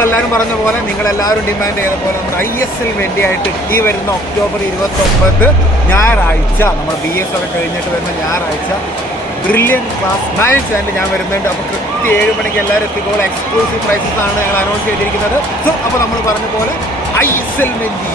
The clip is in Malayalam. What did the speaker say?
നമ്മളെല്ലാവരും പറഞ്ഞ പോലെ നിങ്ങളെല്ലാവരും ഡിമാൻഡ് ചെയ്ത പോലെ നമ്മുടെ ISL വേണ്ടിയായിട്ട് ഈ വരുന്ന ഒക്ടോബർ 29 ഞായറാഴ്ച നമ്മൾ BS ഒക്കെ കഴിഞ്ഞിട്ട് വരുന്ന ഞായറാഴ്ച ബ്രില്യൻ ക്ലാസ് 9 ആൻഡ് ഞാൻ വരുന്നുണ്ട്. അപ്പോൾ കൃത്യം 7 മണിക്ക് എല്ലാവരും എത്തിക്കോളും. എക്സ്ക്ലൂസീവ് പ്രൈസസ് ആണ് ഞങ്ങൾ അനൗൺസ് ചെയ്തിരിക്കുന്നത്. സോ അപ്പോൾ നമ്മൾ പറഞ്ഞ പോലെ ISL മെൻറ്റി